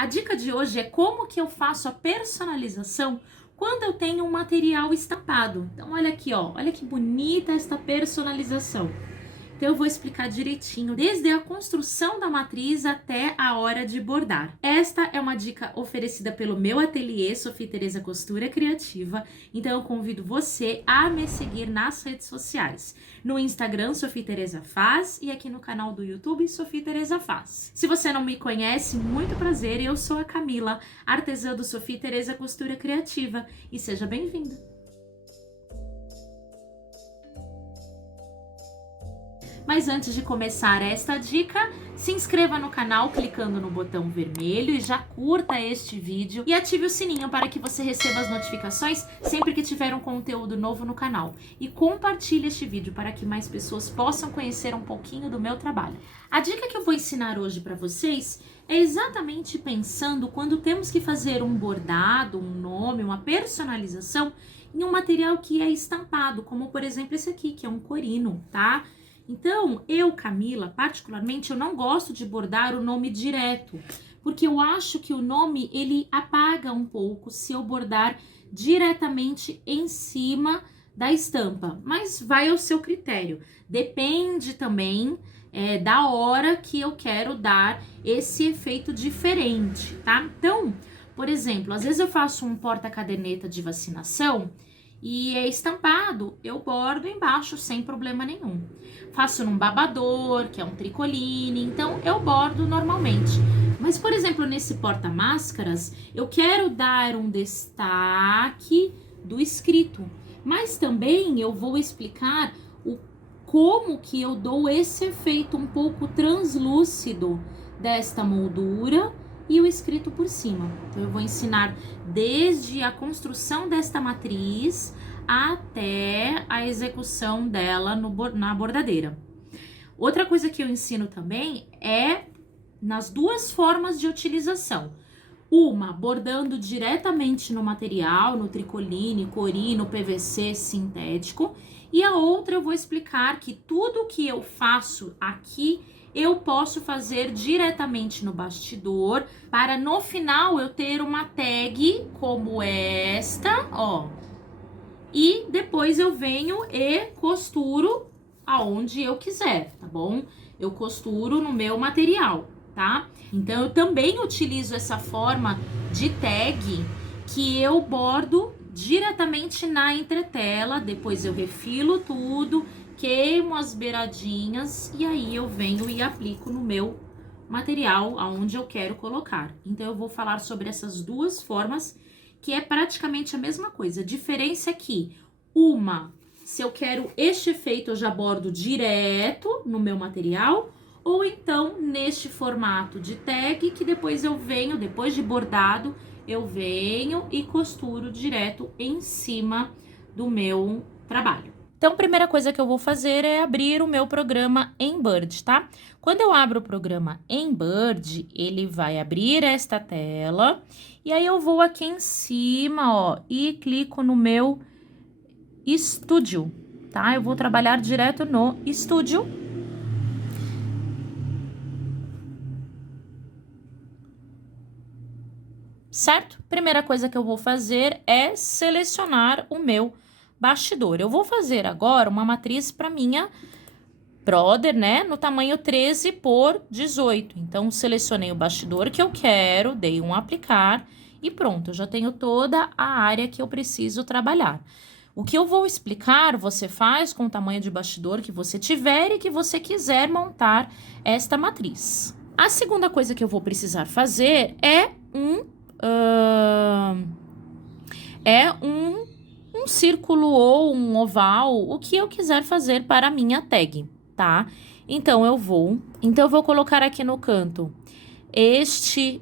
A dica de hoje é como que eu faço a personalização quando eu tenho um material estampado. Então olha aqui, ó, olha que bonita esta personalização. Então eu vou explicar direitinho, desde a construção da matriz até a hora de bordar. Esta é uma dica oferecida pelo meu ateliê, Sofia Tereza Costura Criativa. Então eu convido você a me seguir nas redes sociais. No Instagram, Sofia Tereza Faz, e aqui no canal do YouTube, Sofia Tereza Faz. Se você não me conhece, muito prazer, eu sou a Camila, artesã do Sofia Tereza Costura Criativa, e seja bem-vinda! Mas antes de começar esta dica, se inscreva no canal clicando no botão vermelho e já curta este vídeo e ative o sininho para que você receba as notificações sempre que tiver um conteúdo novo no canal. E compartilhe este vídeo para que mais pessoas possam conhecer um pouquinho do meu trabalho. A dica que eu vou ensinar hoje para vocês é exatamente pensando quando temos que fazer um bordado, um nome, uma personalização em um material que é estampado, como por exemplo esse aqui, que é um corino, tá? Então, eu, Camila, particularmente, eu não gosto de bordar o nome direto, porque eu acho que o nome, ele apaga um pouco se eu bordar diretamente em cima da estampa, mas vai ao seu critério. Depende também da hora que eu quero dar esse efeito diferente, tá? Então, por exemplo, às vezes eu faço um porta-caderneta de vacinação e é estampado, eu bordo embaixo sem problema nenhum. Faço num babador, que é um tricoline, então eu bordo normalmente. Mas, por exemplo, nesse porta-máscaras, eu quero dar um destaque do escrito. Mas também eu vou explicar como que eu dou esse efeito um pouco translúcido desta moldura e o escrito por cima. Então, eu vou ensinar desde a construção desta matriz até a execução dela na bordadeira. Outra coisa que eu ensino também é nas duas formas de utilização. Uma, bordando diretamente no material, no tricoline, corino, PVC sintético. E a outra eu vou explicar que tudo que eu faço aqui eu posso fazer diretamente no bastidor, para no final eu ter uma tag como esta, ó. E depois eu venho e costuro aonde eu quiser, tá bom? Eu costuro no meu material, tá? Então eu também utilizo essa forma de tag que eu bordo diretamente na entretela, depois eu refilo tudo, queimo as beiradinhas e aí eu venho e aplico no meu material aonde eu quero colocar. Então eu vou falar sobre essas duas formas, que é praticamente a mesma coisa. A diferença é que uma, se eu quero este efeito, eu já bordo direto no meu material, ou então neste formato de tag, que depois eu venho, depois de bordado, eu venho e costuro direto em cima do meu trabalho. Então, a primeira coisa que eu vou fazer é abrir o meu programa Embird, tá? Quando eu abro o programa Embird, ele vai abrir esta tela. E aí, eu vou aqui em cima, ó, e clico no meu Estúdio, tá? Eu vou trabalhar direto no Estúdio. Certo? Primeira coisa que eu vou fazer é selecionar o meu bastidor. Eu vou fazer agora uma matriz para minha Brother, né? No tamanho 13 por 18. Então, selecionei o bastidor que eu quero, dei um aplicar e pronto. Eu já tenho toda a área que eu preciso trabalhar. O que eu vou explicar, você faz com o tamanho de bastidor que você tiver e que você quiser montar esta matriz. A segunda coisa que eu vou precisar fazer é um círculo ou um oval, o que eu quiser fazer para a minha tag, tá? Então, eu vou colocar aqui no canto este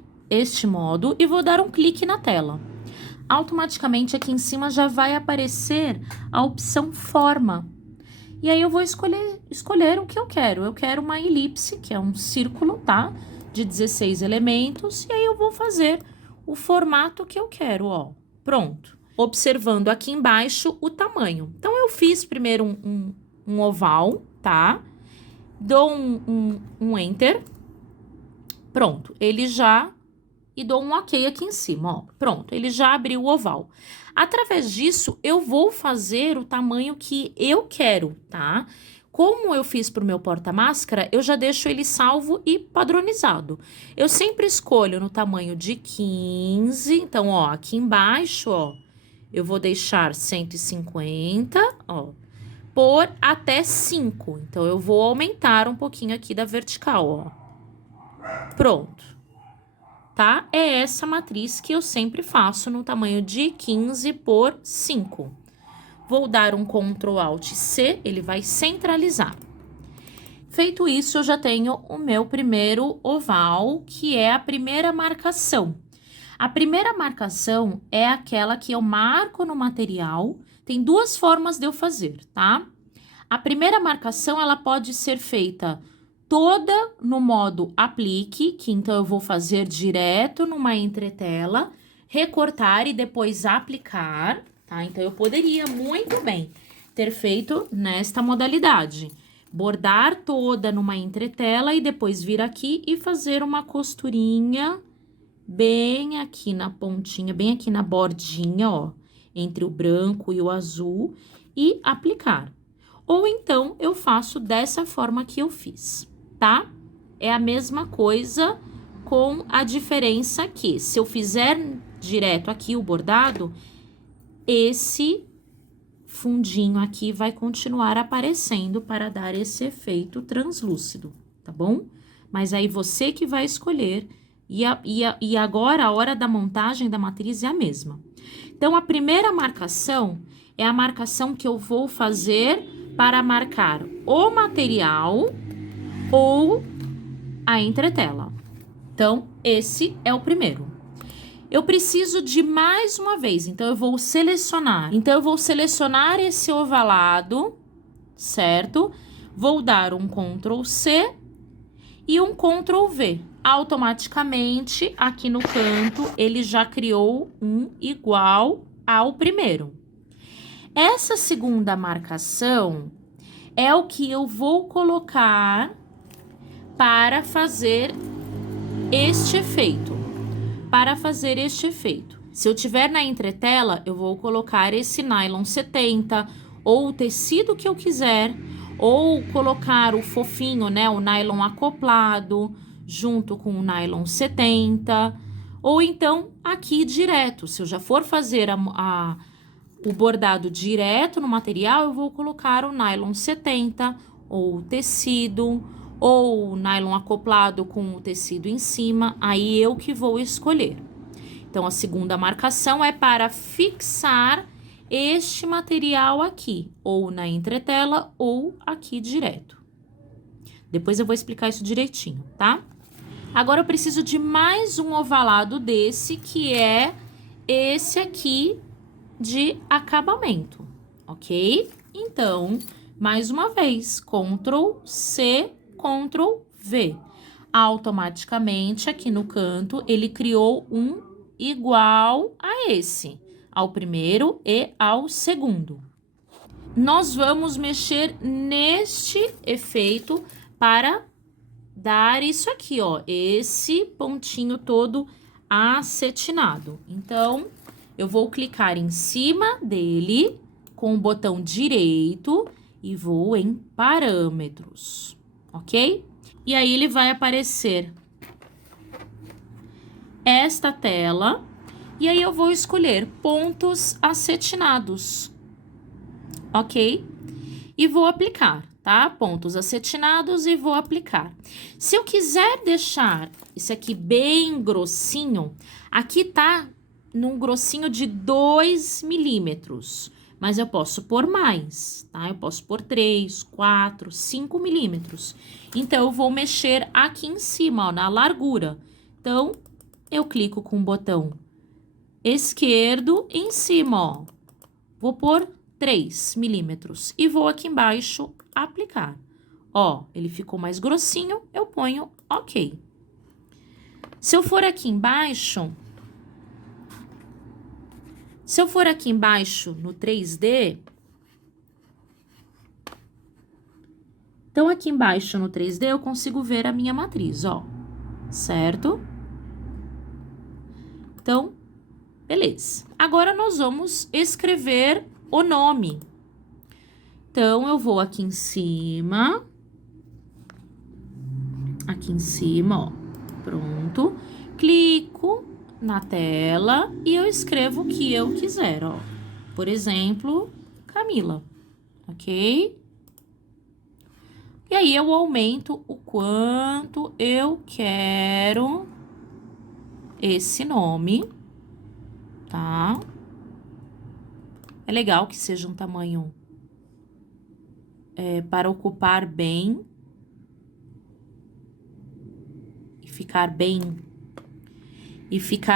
modo e vou dar um clique na tela. Automaticamente, aqui em cima já vai aparecer a opção forma. E aí, eu vou escolher o que eu quero. Eu quero uma elipse, que é um círculo, tá? De 16 elementos. E aí, eu vou fazer o formato que eu quero, ó. Pronto. Observando aqui embaixo o tamanho. Então, eu fiz primeiro um oval, tá? Dou um Enter. Pronto. Ele já e dou um ok aqui em cima, ó. Pronto, ele já abriu o oval. Através disso, eu vou fazer o tamanho que eu quero, tá? Como eu fiz pro meu porta-máscara, eu já deixo ele salvo e padronizado. Eu sempre escolho no tamanho de 15, então, ó, aqui embaixo, ó, eu vou deixar 150, ó, por até 5. Então, eu vou aumentar um pouquinho aqui da vertical, ó. Pronto. Tá? É essa matriz que eu sempre faço no tamanho de 15 por 5. Vou dar um Ctrl Alt C, ele vai centralizar. Feito isso, eu já tenho o meu primeiro oval, que é a primeira marcação. A primeira marcação é aquela que eu marco no material. Tem duas formas de eu fazer, tá? A primeira marcação, ela pode ser feita toda no modo aplique, que então eu vou fazer direto numa entretela, recortar e depois aplicar, tá? Então, eu poderia muito bem ter feito nesta modalidade. Bordar toda numa entretela e depois vir aqui e fazer uma costurinha bem aqui na pontinha, bem aqui na bordinha, ó, entre o branco e o azul e aplicar. Ou então, eu faço dessa forma que eu fiz, tá? É a mesma coisa com a diferença que, se eu fizer direto aqui o bordado, esse fundinho aqui vai continuar aparecendo para dar esse efeito translúcido, tá bom? Mas aí você que vai escolher, e agora a hora da montagem da matriz é a mesma. Então, a primeira marcação é a marcação que eu vou fazer para marcar o material ou a entretela. Então, esse é o primeiro. Eu preciso de mais uma vez, então eu vou selecionar. Então, eu vou selecionar esse ovalado, certo? Vou dar um Ctrl C e um Ctrl V. Automaticamente, aqui no canto, ele já criou um igual ao primeiro. Essa segunda marcação é o que eu vou colocar para fazer este efeito. Para fazer este efeito. Se eu tiver na entretela, eu vou colocar esse nylon 70, ou o tecido que eu quiser, ou colocar o fofinho, né, o nylon acoplado, junto com o nylon 70, ou então aqui direto. Se eu já for fazer o bordado direto no material, eu vou colocar o nylon 70, ou o tecido, ou nylon acoplado com o tecido em cima, aí eu que vou escolher. Então, a segunda marcação é para fixar este material aqui, ou na entretela, ou aqui direto. Depois eu vou explicar isso direitinho, tá? Agora, eu preciso de mais um ovalado desse, que é esse aqui de acabamento, ok? Então, mais uma vez, Ctrl C, Ctrl V. Automaticamente, aqui no canto, ele criou um igual a esse, ao primeiro e ao segundo. Nós vamos mexer neste efeito para dar isso aqui, ó, esse pontinho todo acetinado. Então, eu vou clicar em cima dele com o botão direito e vou em parâmetros, ok? E aí, ele vai aparecer esta tela, e aí eu vou escolher pontos acetinados, ok? E vou aplicar, tá? Pontos acetinados e vou aplicar. Se eu quiser deixar isso aqui bem grossinho, aqui tá num grossinho de 2 milímetros, mas eu posso pôr mais, tá? Eu posso pôr 3, 4, 5 milímetros. Então, eu vou mexer aqui em cima, ó, na largura. Então, eu clico com o botão esquerdo em cima, ó. Vou pôr 3 milímetros e vou aqui embaixo aplicar. Ó, ele ficou mais grossinho, eu ponho ok. Se eu for aqui embaixo no 3D, então aqui embaixo no 3D eu consigo ver a minha matriz, ó, certo? Então, beleza. Agora, nós vamos escrever o nome. Então, eu vou aqui em cima, ó, pronto. Clico na tela e eu escrevo o que eu quiser, ó. Por exemplo, Camila, ok? E aí, eu aumento o quanto eu quero esse nome, tá? É legal que seja um tamanho para ocupar bem e ficar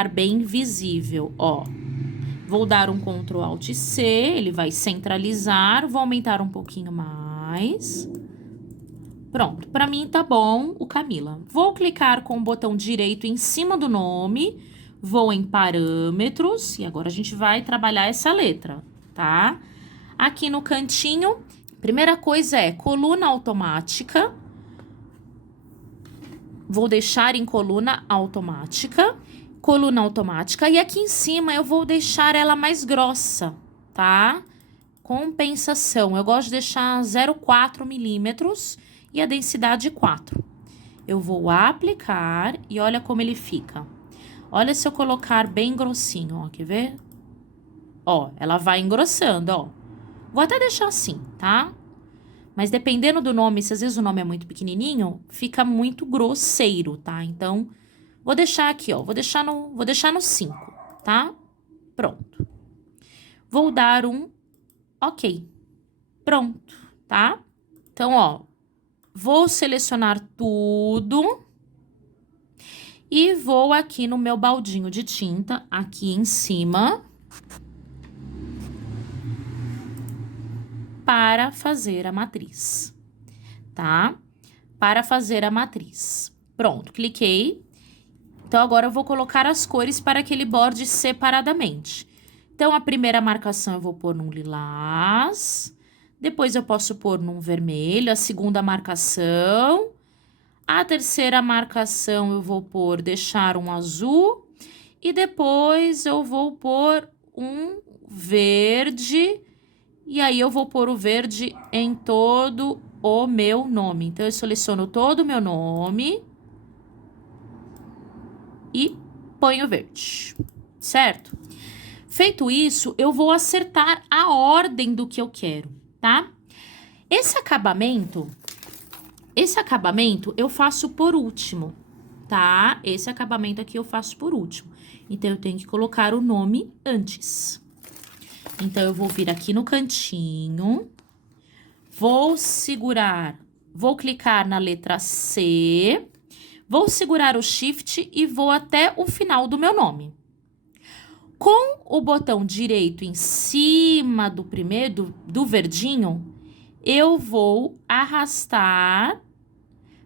bem visível, ó. Vou dar um Ctrl Alt C, ele vai centralizar, vou aumentar um pouquinho mais. Pronto, para mim tá bom o Camila. Vou clicar com o botão direito em cima do nome, vou em parâmetros, e agora a gente vai trabalhar essa letra, tá? Aqui no cantinho, primeira coisa é coluna automática. Vou deixar em coluna automática, e aqui em cima eu vou deixar ela mais grossa, tá? Compensação, eu gosto de deixar 0,4 milímetros e a densidade 4. Eu vou aplicar e olha como ele fica. Olha se eu colocar bem grossinho, ó, quer ver? Ó, ela vai engrossando, ó. Vou até deixar assim, tá? Mas dependendo do nome, se às vezes o nome é muito pequenininho, fica muito grosseiro, tá? Então, vou deixar aqui, ó, vou deixar no 5, tá? Pronto. Vou dar um OK. Pronto, tá? Então, ó, vou selecionar tudo e vou aqui no meu baldinho de tinta, aqui em cima, para fazer a matriz, tá? Para fazer a matriz. Pronto, cliquei. Então, agora eu vou colocar as cores para que ele borde separadamente. Então, a primeira marcação eu vou pôr num lilás, depois eu posso pôr num vermelho, a segunda marcação, a terceira marcação eu vou pôr, deixar um azul, e depois eu vou pôr um verde, e aí eu vou pôr o verde em todo o meu nome. Então, eu seleciono todo o meu nome e ponho verde, certo? Feito isso, eu vou acertar a ordem do que eu quero, tá? Esse acabamento eu faço por último, tá? Esse acabamento aqui eu faço por último. Então, eu tenho que colocar o nome antes. Então, eu vou vir aqui no cantinho, vou clicar na letra C, vou segurar o Shift e vou até o final do meu nome. Com o botão direito em cima do do verdinho, eu vou arrastar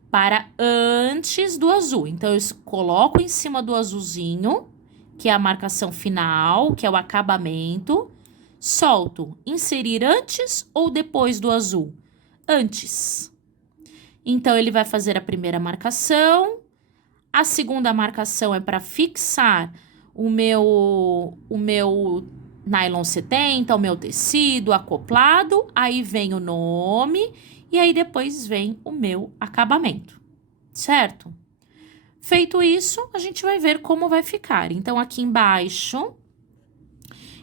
para antes do azul. Então, eu coloco em cima do azulzinho, que é a marcação final, que é o acabamento, solto, inserir antes ou depois do azul? Antes. Então, ele vai fazer a primeira marcação, a segunda marcação é para fixar o meu nylon 70, o meu tecido acoplado, aí vem o nome e aí depois vem o meu acabamento, certo? Feito isso, a gente vai ver como vai ficar. Então, aqui embaixo,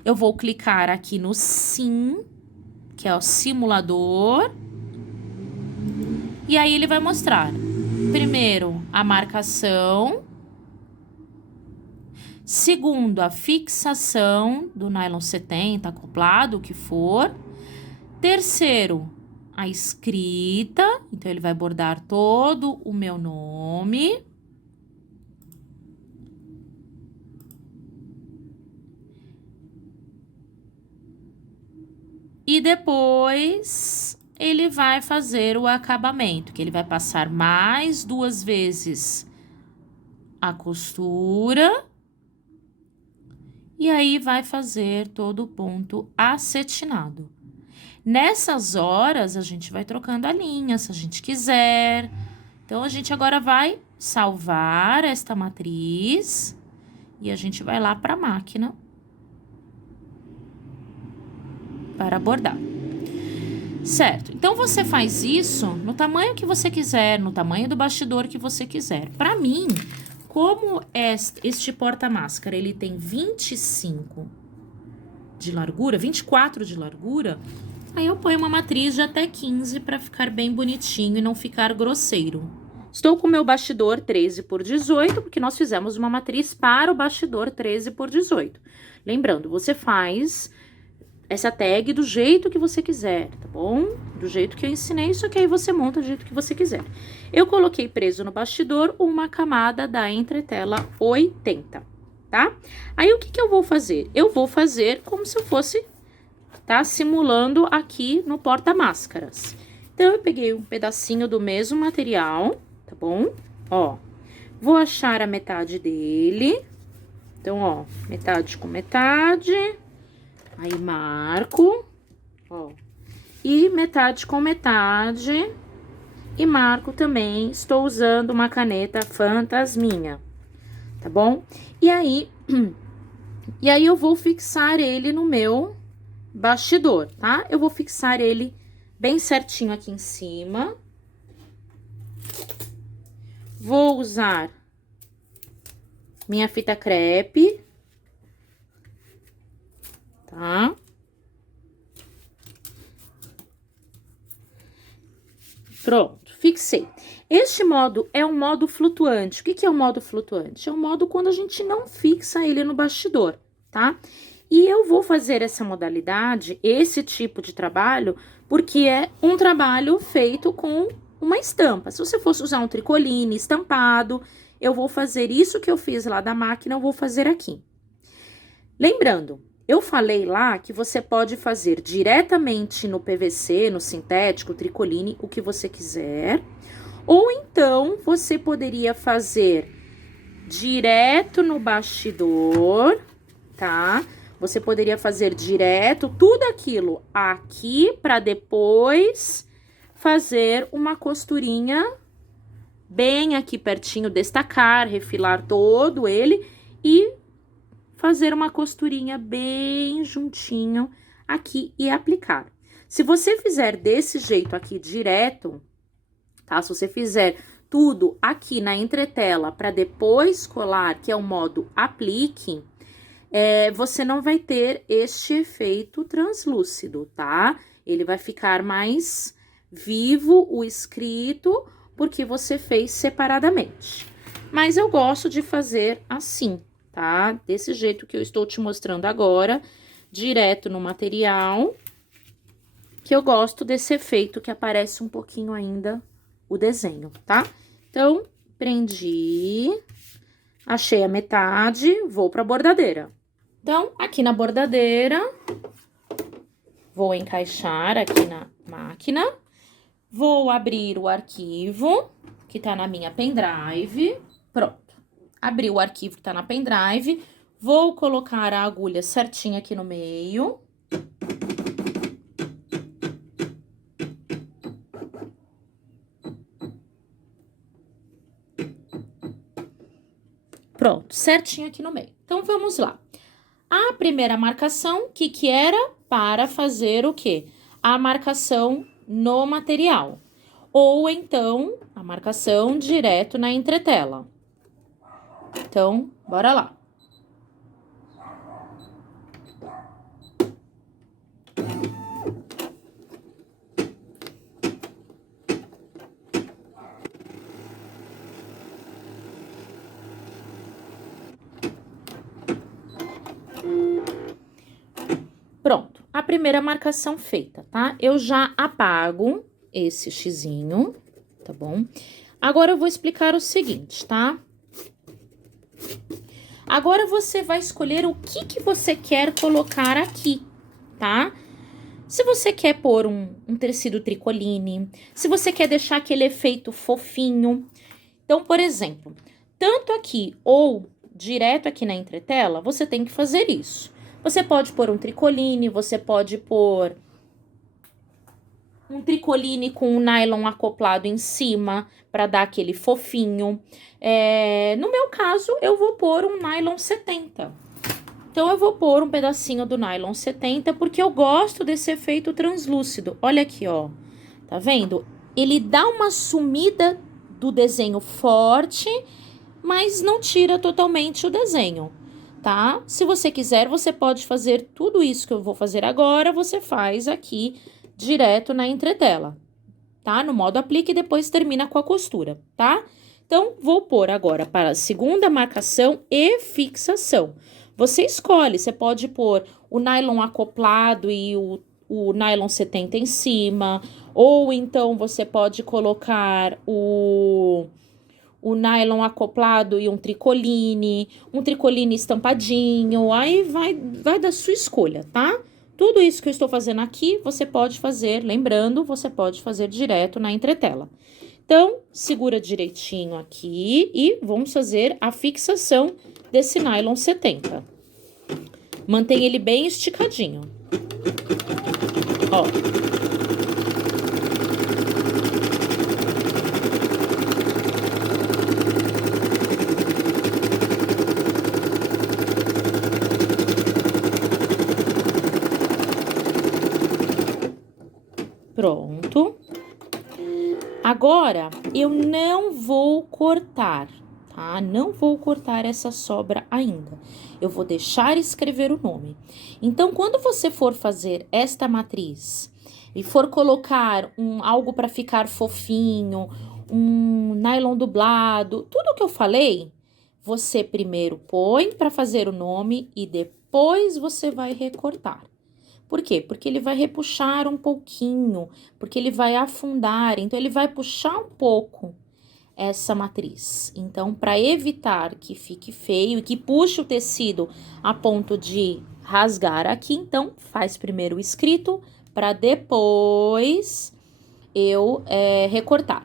eu vou clicar aqui no Sim, que é o simulador, e aí ele vai mostrar, primeiro, a marcação, segundo, a fixação do nylon 70, acoplado, o que for. Terceiro, a escrita. Então, ele vai bordar todo o meu nome. E depois, ele vai fazer o acabamento, que ele vai passar mais 2 vezes a costura. E aí, vai fazer todo o ponto acetinado. Nessas horas, a gente vai trocando a linha, se a gente quiser. Então, a gente agora vai salvar esta matriz E a gente vai lá para a máquina para bordar. Certo, então você faz isso no tamanho que você quiser, no tamanho do bastidor que você quiser. Para mim, como este porta-máscara, ele tem 25 de largura, 24 de largura, aí eu ponho uma matriz de até 15 para ficar bem bonitinho e não ficar grosseiro. Estou com o meu bastidor 13 por 18, porque nós fizemos uma matriz para o bastidor 13 por 18. Lembrando, você faz essa tag do jeito que você quiser, tá bom? Do jeito que eu ensinei, só que aí você monta do jeito que você quiser. Eu coloquei preso no bastidor uma camada da entretela 80, tá? Aí, o que que eu vou fazer? Eu vou fazer como se eu fosse, tá? Simulando aqui no porta-máscaras. Então, eu peguei um pedacinho do mesmo material, tá bom? Ó, vou achar a metade dele. Então, ó, metade com metade. Aí, marco, ó, e metade com metade, e marco também, estou usando uma caneta fantasminha, tá bom? E aí eu vou fixar ele no meu bastidor, tá? Eu vou fixar ele bem certinho aqui em cima. Vou usar minha fita crepe. Tá? Pronto, fixei. Este modo é um modo flutuante. O que que é o modo flutuante? É um modo quando a gente não fixa ele no bastidor, tá? E eu vou fazer essa modalidade, esse tipo de trabalho, porque é um trabalho feito com uma estampa. Se você fosse usar um tricoline estampado, eu vou fazer isso que eu fiz lá da máquina, eu vou fazer aqui. Lembrando, eu falei lá que você pode fazer diretamente no PVC, no sintético, tricoline, o que você quiser. Ou então, você poderia fazer direto no bastidor, tá? Você poderia fazer direto tudo aquilo aqui para depois fazer uma costurinha bem aqui pertinho, destacar, refilar todo ele e fazer uma costurinha bem juntinho aqui e aplicar. Se você fizer desse jeito aqui direto, tá? Se você fizer tudo aqui na entretela para depois colar, que é o modo aplique, você não vai ter este efeito translúcido, tá? Ele vai ficar mais vivo o escrito porque você fez separadamente. Mas eu gosto de fazer assim, tá? Desse jeito que eu estou te mostrando agora, direto no material, que eu gosto desse efeito que aparece um pouquinho ainda o desenho, tá? Então, prendi, achei a metade, vou pra bordadeira. Então, aqui na bordadeira, vou encaixar aqui na máquina, vou abrir o arquivo, que tá na minha pendrive, pronto. Abri o arquivo que tá na pendrive, vou colocar a agulha certinha aqui no meio. Pronto, certinho aqui no meio. Então, vamos lá. A primeira marcação, que era para fazer o quê? A marcação no material. Ou então, a marcação direto na entretela. Então, bora lá. Pronto, a primeira marcação feita, tá? Eu já apago esse xizinho, tá bom? Agora eu vou explicar o seguinte, tá? Agora você vai escolher o que você quer colocar aqui, tá? Se você quer pôr um tecido tricoline, se você quer deixar aquele efeito fofinho. Então, por exemplo, tanto aqui ou direto aqui na entretela, você tem que fazer isso. Você pode pôr um tricoline, você pode pôr um tricoline com um nylon acoplado em cima para dar aquele fofinho. No meu caso, eu vou pôr um nylon 70. Então, eu vou pôr um pedacinho do nylon 70 porque eu gosto desse efeito translúcido. Olha aqui, ó. Tá vendo? Ele dá uma sumida do desenho forte, mas não tira totalmente o desenho, tá? Se você quiser, você pode fazer tudo isso que eu vou fazer agora, você faz aqui direto na entretela, tá? No modo aplique e depois termina com a costura, tá? Então, vou pôr agora para a segunda marcação e fixação. Você escolhe, você pode pôr o nylon acoplado e o nylon 70 em cima, ou então você pode colocar o nylon acoplado e um tricoline estampadinho, aí vai da sua escolha, tá? Tudo isso que eu estou fazendo aqui, você pode fazer, lembrando, você pode fazer direto na entretela. Então, segura direitinho aqui e vamos fazer a fixação desse nylon 70. Mantém ele bem esticadinho. Ó. Pronto. Agora, eu não vou cortar, tá? Não vou cortar essa sobra ainda. Eu vou deixar escrever o nome. Então, quando você for fazer esta matriz e for colocar algo para ficar fofinho, um nylon dublado, tudo que eu falei, você primeiro põe para fazer o nome e depois você vai recortar. Por quê? Porque ele vai repuxar um pouquinho, porque ele vai afundar, então ele vai puxar um pouco essa matriz. Então, para evitar que fique feio e que puxe o tecido a ponto de rasgar aqui, então faz primeiro o escrito para depois eu recortar.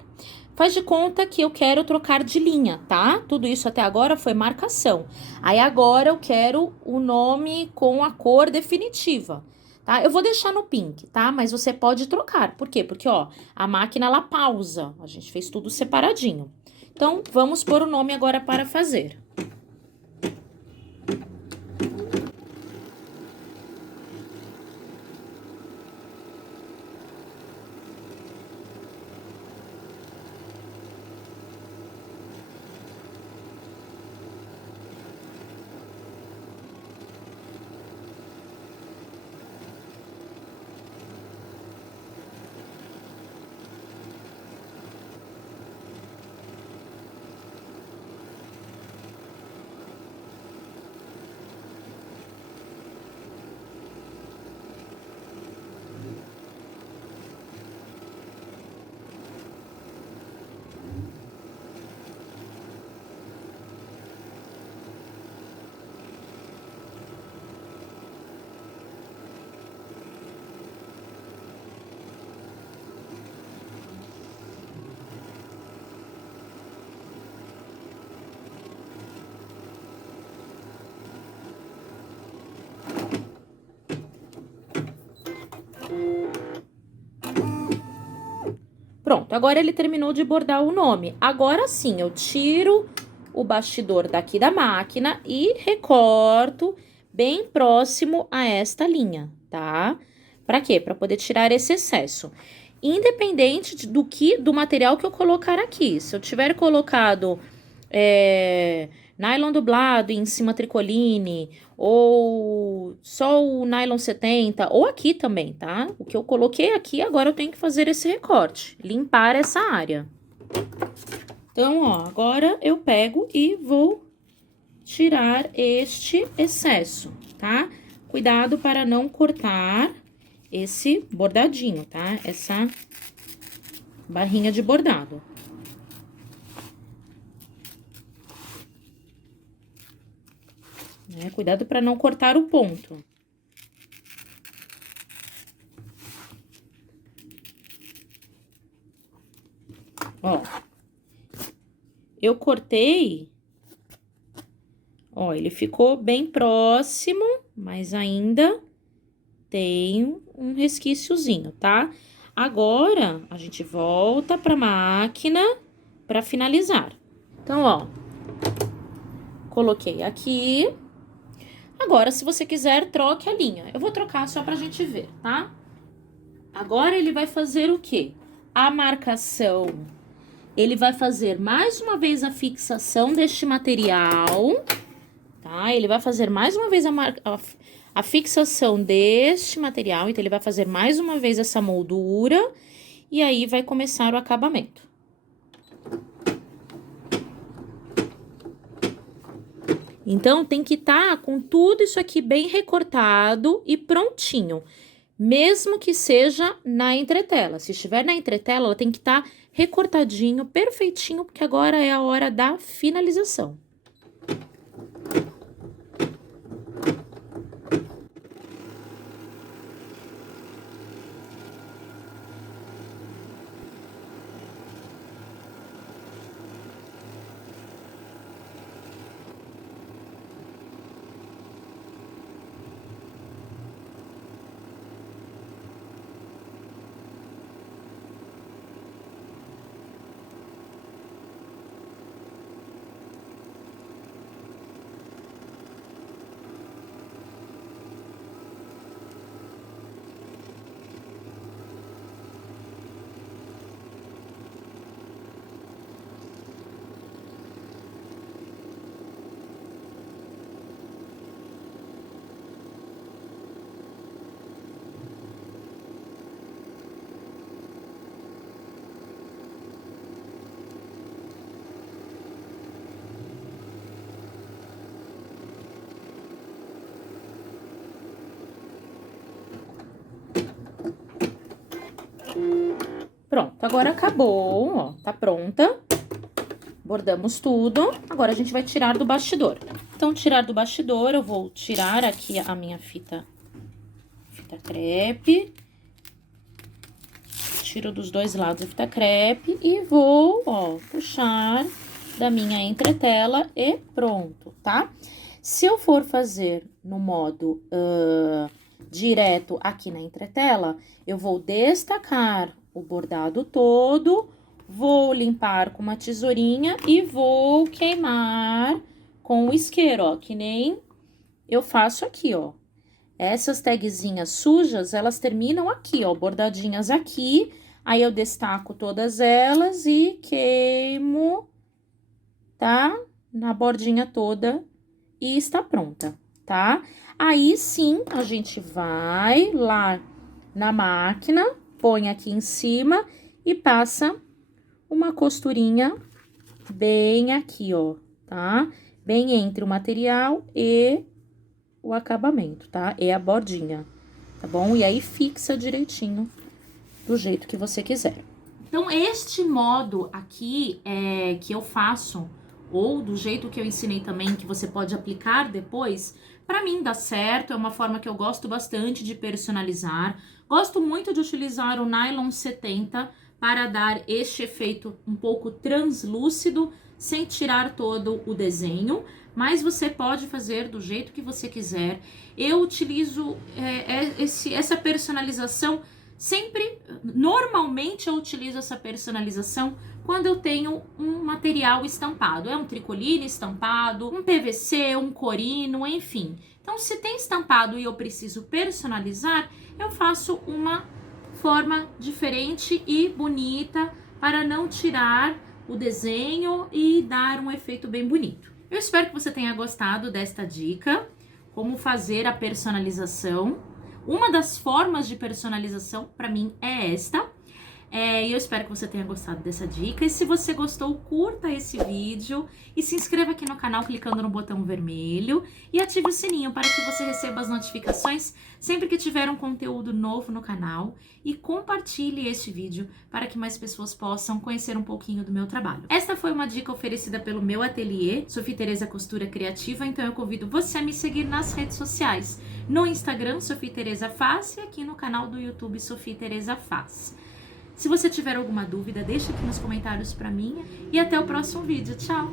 Faz de conta que eu quero trocar de linha, tá? Tudo isso até agora foi marcação. Aí agora eu quero o nome com a cor definitiva. Tá? Eu vou deixar no pink, tá? Mas você pode trocar. Por quê? Porque, ó, a máquina, ela pausa. A gente fez tudo separadinho. Então, vamos pôr o nome agora para fazer. Pronto, agora ele terminou de bordar o nome. Agora sim, eu tiro o bastidor daqui da máquina e recorto bem próximo a esta linha, tá? Pra quê? Pra poder tirar esse excesso. Independente do material que eu colocar aqui. Se eu tiver colocado nylon dublado em cima tricoline, ou só o nylon 70, ou aqui também, tá? O que eu coloquei aqui, agora eu tenho que fazer esse recorte, limpar essa área. Então, ó, agora eu pego e vou tirar este excesso, tá? Cuidado para não cortar esse bordadinho, tá? Essa barrinha de bordado. Cuidado para não cortar o ponto. Ó, eu cortei, ó, ele ficou bem próximo, mas ainda tem um resquíciozinho, tá? Agora, a gente volta pra máquina pra finalizar. Então, ó, coloquei aqui. Agora, se você quiser, troque a linha. Eu vou trocar só pra gente ver, tá? Agora, ele vai fazer o quê? A marcação. Ele vai fazer mais uma vez a fixação deste material, tá? Ele vai fazer mais uma vez a fixação deste material. Então, ele vai fazer mais uma vez essa moldura. E aí, vai começar o acabamento. Então, tem que estar com tudo isso aqui bem recortado e prontinho. Mesmo que seja na entretela. Se estiver na entretela, ela tem que estar recortadinho, perfeitinho, porque agora é a hora da finalização. Pronto, agora acabou, ó, tá pronta. Bordamos tudo. Agora, a gente vai tirar do bastidor. Então, tirar do bastidor, eu vou tirar aqui a minha fita crepe. Tiro dos dois lados a fita crepe e vou, ó, puxar da minha entretela e pronto, tá? Se eu for fazer no modo direto aqui na entretela, eu vou destacar o bordado todo, vou limpar com uma tesourinha e vou queimar com o isqueiro, ó, que nem eu faço aqui, ó. Essas tagzinhas sujas, elas terminam aqui, ó, bordadinhas aqui. Aí, eu destaco todas elas e queimo, tá? Na bordinha toda e está pronta, tá? Aí, sim, a gente vai lá na máquina, põe aqui em cima e passa uma costurinha bem aqui, ó, tá? Bem entre o material e o acabamento, tá? É a bordinha, tá bom? E aí, fixa direitinho do jeito que você quiser. Então, este modo aqui que eu faço, ou do jeito que eu ensinei também, que você pode aplicar depois, pra mim dá certo, é uma forma que eu gosto bastante de personalizar. Gosto muito de utilizar o nylon 70 para dar este efeito um pouco translúcido, sem tirar todo o desenho, mas você pode fazer do jeito que você quiser. Eu utilizo essa personalização sempre, normalmente eu utilizo essa personalização quando eu tenho um material estampado. É um tricoline estampado, um PVC, um corino, enfim. Então, se tem estampado e eu preciso personalizar, eu faço uma forma diferente e bonita para não tirar o desenho e dar um efeito bem bonito. Eu espero que você tenha gostado desta dica, como fazer a personalização. Uma das formas de personalização, para mim, é esta. E eu espero que você tenha gostado dessa dica. E se você gostou, curta esse vídeo e se inscreva aqui no canal clicando no botão vermelho e ative o sininho para que você receba as notificações sempre que tiver um conteúdo novo no canal, e compartilhe este vídeo para que mais pessoas possam conhecer um pouquinho do meu trabalho. Esta foi uma dica oferecida pelo meu ateliê, Sofia Tereza Costura Criativa, então eu convido você a me seguir nas redes sociais, no Instagram, Sofia Tereza Faz, e aqui no canal do YouTube, Sofia Tereza Faz. Se você tiver alguma dúvida, deixa aqui nos comentários pra mim e até o próximo vídeo. Tchau!